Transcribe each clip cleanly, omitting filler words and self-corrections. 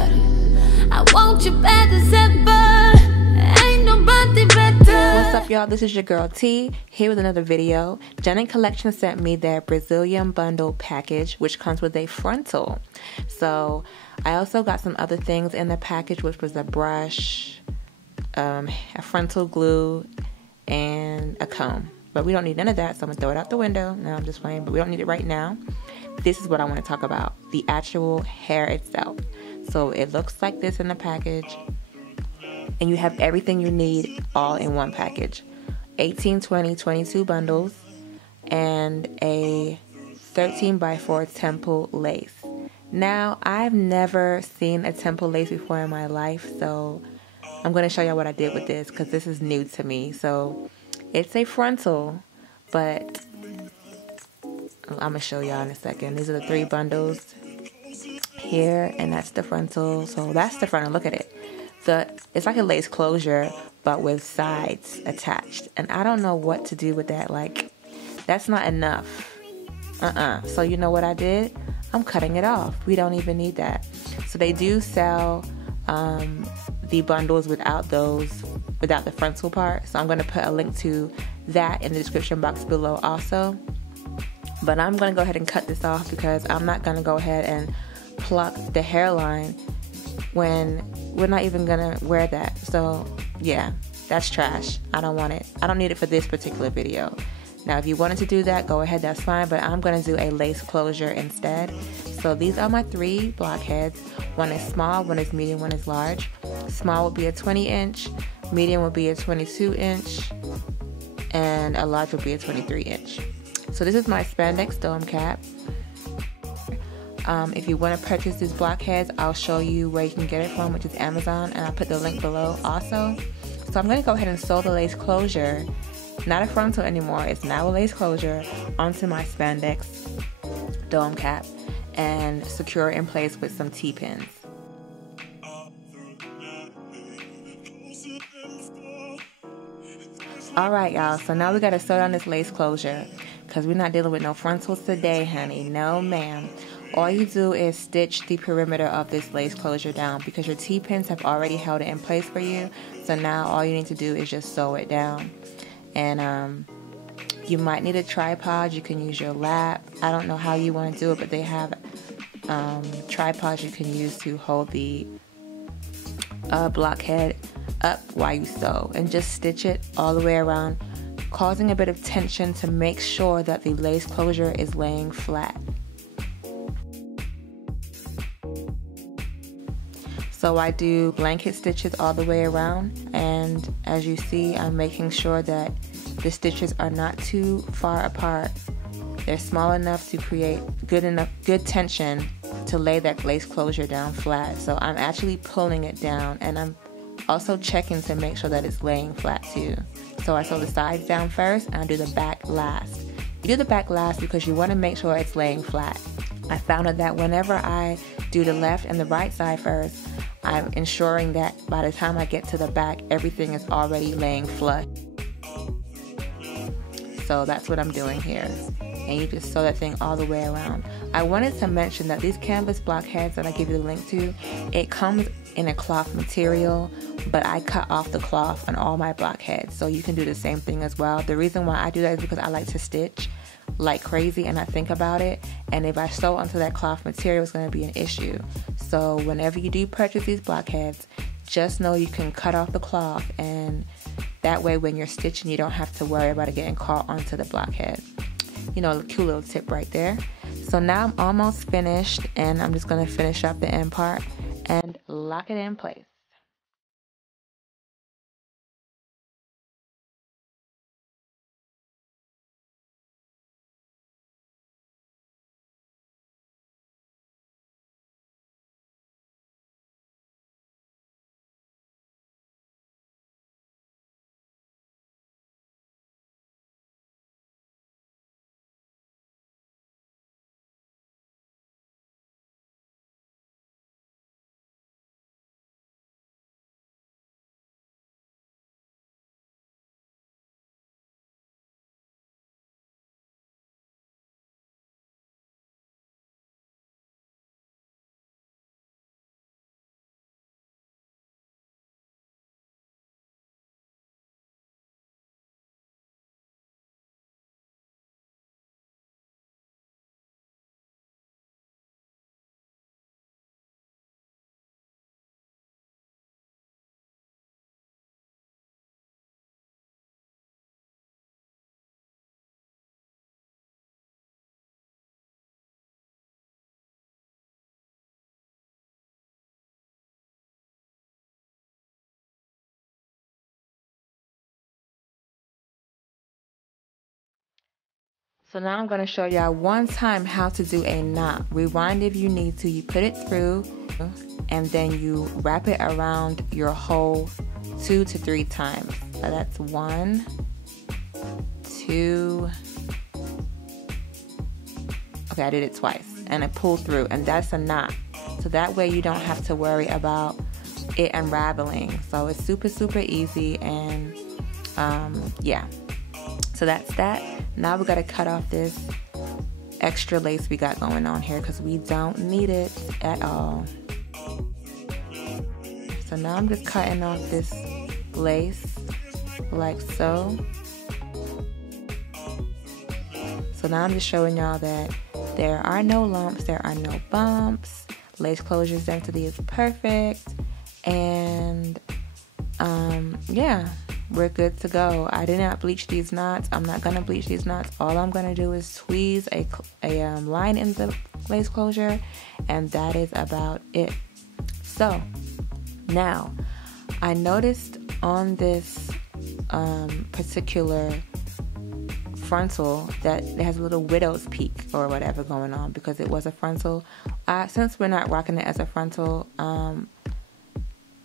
I want you better as ever. Ain't nobody better. What's up, y'all? This is your girl T, here with another video. Jenny Collection sent me their Brazilian bundle package, which comes with a frontal. So I also got some other things in the package, which was a brush, a frontal glue, and a comb. But we don't need none of that, so I'm gonna throw it out the window. No, I'm just playing, but we don't need it right now. This is what I want to talk about, the actual hair itself. So it looks like this in the package, and you have everything you need all in one package. 18, 20, 22 bundles, and a 13x4 temple lace. Now, I've never seen a temple lace before in my life, so I'm going to show you what I did with this, because this is new to me. So it's a frontal, but I'm going to show y'all in a second. These are the 3 bundles here, and that's the frontal. So that's the frontal. Look at it. It's like a lace closure, but with sides attached. And I don't know what to do with that. Like, that's not enough. So you know what I did? I'm cutting it off. We don't even need that. So they do sell the bundles without the frontal part. So I'm going to put a link to that in the description box below also. But I'm going to go ahead and cut this off because I'm not going to go ahead and pluck the hairline when we're not even going to wear that. So yeah, that's trash. I don't want it. I don't need it for this particular video. Now if you wanted to do that, go ahead, that's fine, but I'm going to do a lace closure instead. So these are my 3 blockheads. One is small, one is medium, one is large. Small would be a 20-inch, medium would be a 22-inch, and a large would be a 23-inch. So this is my spandex dome cap. If you want to purchase these blockheads, I'll show you where you can get it from, which is Amazon, and I'll put the link below also. So I'm going to go ahead and sew the lace closure, not a frontal anymore, it's now a lace closure, onto my spandex dome cap and secure it in place with some T-pins. Alright y'all, so now we got to sew down this lace closure because we're not dealing with no frontals today, honey. No ma'am. All you do is stitch the perimeter of this lace closure down because your T-pins have already held it in place for you. So now all you need to do is just sew it down. And you might need a tripod. You can use your lap. I don't know how you want to do it, but they have tripods you can use to hold the blockhead up while you sew. And just stitch it all the way around, causing a bit of tension to make sure that the lace closure is laying flat. So I do blanket stitches all the way around, and as you see, I'm making sure that the stitches are not too far apart. They're small enough to create good tension to lay that lace closure down flat. So I'm actually pulling it down, and I'm also checking to make sure that it's laying flat too. So I sew the sides down first, and I do the back last. You do the back last because you want to make sure it's laying flat. I found out that whenever I do the left and the right side first, I'm ensuring that by the time I get to the back, everything is already laying flush. So that's what I'm doing here. And you just sew that thing all the way around. I wanted to mention that these canvas blockheads that I give you the link to, it comes in a cloth material, but I cut off the cloth on all my blockheads. So you can do the same thing as well. The reason why I do that is because I like to stitch like crazy and I think about it, and if I sew onto that cloth material, it's going to be an issue. So whenever you do purchase these blockheads, just know you can cut off the cloth, and that way when you're stitching you don't have to worry about it getting caught onto the blockhead. You know, a cute little tip right there. So now I'm almost finished, and I'm just going to finish up the end part and lock it in place. So now I'm going to show y'all one time how to do a knot. Rewind if you need to. You put it through and then you wrap it around your hole 2 to 3 times. So that's 1, 2. Okay, I did it twice and I pulled through, and that's a knot. So that way you don't have to worry about it unraveling. So it's super, super easy, and yeah. So that's that. Now we gotta cut off this extra lace we got going on here because we don't need it at all. So now I'm just cutting off this lace like so. So now I'm just showing y'all that there are no lumps, there are no bumps. Lace closure density is perfect, and yeah, we're good to go. I did not bleach these knots. I'm not gonna bleach these knots. All I'm gonna do is squeeze a line in the lace closure, and that is about it. So now I noticed on this particular frontal that it has a little widow's peak or whatever going on because it was a frontal. Since we're not rocking it as a frontal,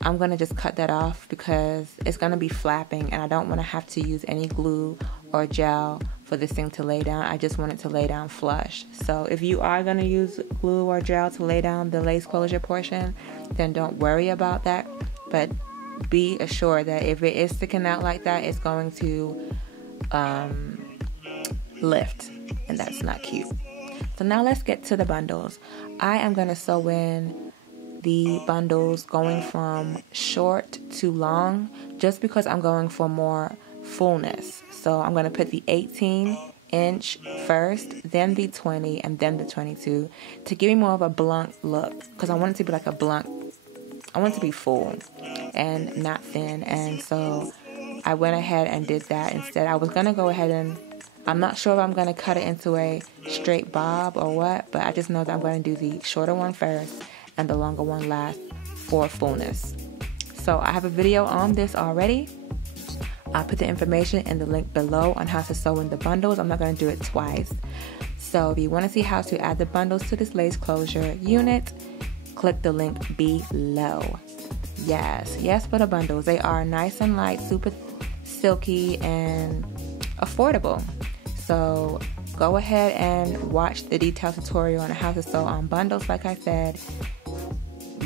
I'm going to just cut that off because it's going to be flapping and I don't want to have to use any glue or gel for this thing to lay down. I just want it to lay down flush. So if you are going to use glue or gel to lay down the lace closure portion, then don't worry about that. But be assured that if it is sticking out like that, it's going to lift, and that's not cute. So now let's get to the bundles. I am going to sew in the bundles going from short to long just because I'm going for more fullness. So I'm going to put the 18-inch first, then the 20, and then the 22 to give me more of a blunt look because I want it to be like a blunt. I want it to be full and not thin, and so I went ahead and did that instead. I was going to go ahead and I'm not sure if I'm going to cut it into a straight bob or what, but I just know that I'm going to do the shorter one first and the longer one last for fullness. So I have a video on this already. I'll put the information in the link below on how to sew in the bundles. I'm not going to do it twice. So if you want to see how to add the bundles to this lace closure unit, click the link below. Yes for the bundles. They are nice and light, super silky, and affordable. So go ahead and watch the detailed tutorial on how to sew on bundles, like I said,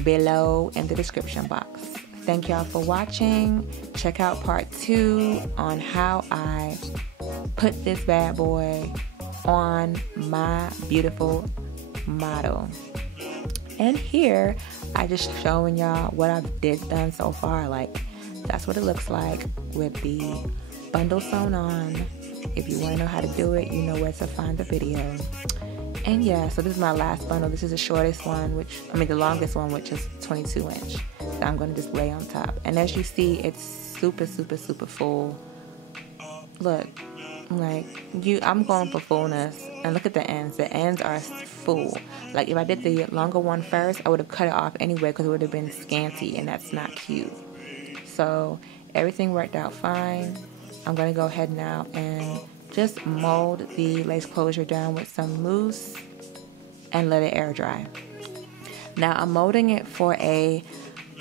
below in the description box. Thank y'all for watching. Check out part 2 on how I put this bad boy on my beautiful model. And here I just showing y'all what I've done so far. Like, that's what it looks like with the bundle sewn on. If you want to know how to do it, you know where to find the video. And yeah, so this is my last bundle. This is the shortest one, the longest one, which is 22-inch. So I'm going to just lay on top. And as you see, it's super, super, super full. Look, like, I'm going for fullness. And look at the ends. The ends are full. Like, if I did the longer one first, I would have cut it off anyway because it would have been scanty, and that's not cute. So everything worked out fine. I'm going to go ahead now and just mold the lace closure down with some mousse and let it air dry. Now I'm molding it for a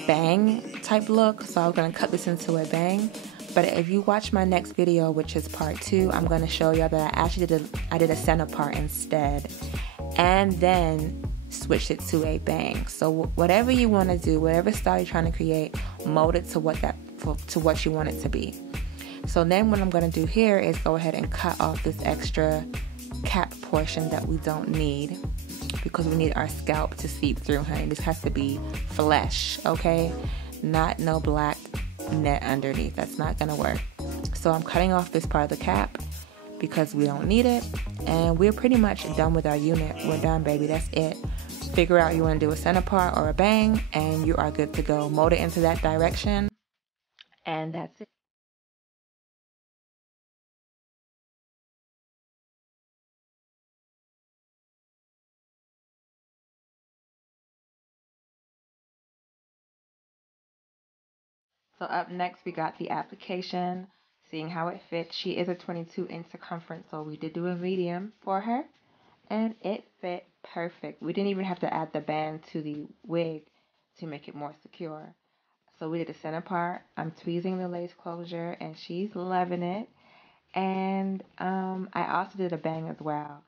bang type look, so I'm going to cut this into a bang. But if you watch my next video, which is part 2, I'm going to show y'all that I actually did a center part instead, and then switched it to a bang. So whatever you want to do, whatever style you're trying to create, mold it to what you want it to be. So then what I'm going to do here is go ahead and cut off this extra cap portion that we don't need because we need our scalp to seep through, honey. This has to be flesh, okay? Not no black net underneath. That's not going to work. So I'm cutting off this part of the cap because we don't need it. And we're pretty much done with our unit. We're done, baby. That's it. Figure out you want to do a center part or a bang, and you are good to go. Mold it into that direction, and that's it. So up next, we got the application. seeing how it fits. She is a 22 inch circumference, so we did do a medium for her, and it fit perfect. We didn't even have to add the band to the wig to make it more secure. So we did the center part. I'm tweezing the lace closure, and she's loving it. And I also did a bang as well.